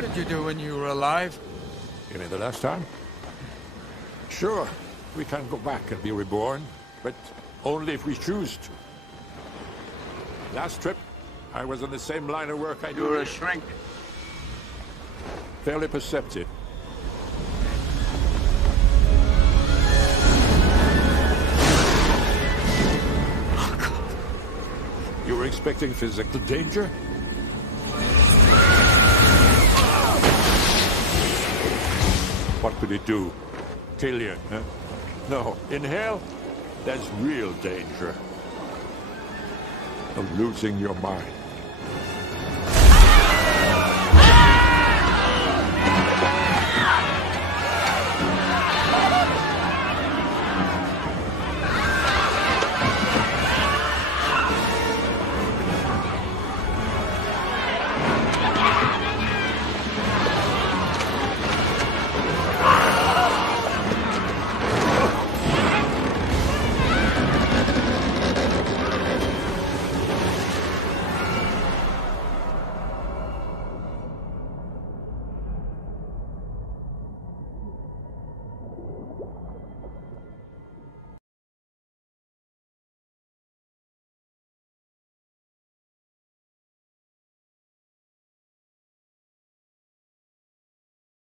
What did you do when you were alive? You mean the last time? Sure, we can go back and be reborn, but only if we choose to. Last trip, I was on the same line of work I do. You were a shrink. Fairly perceptive. You were expecting physical danger? What could it do? Kill you, huh? No, in hell, there's real danger of losing your mind.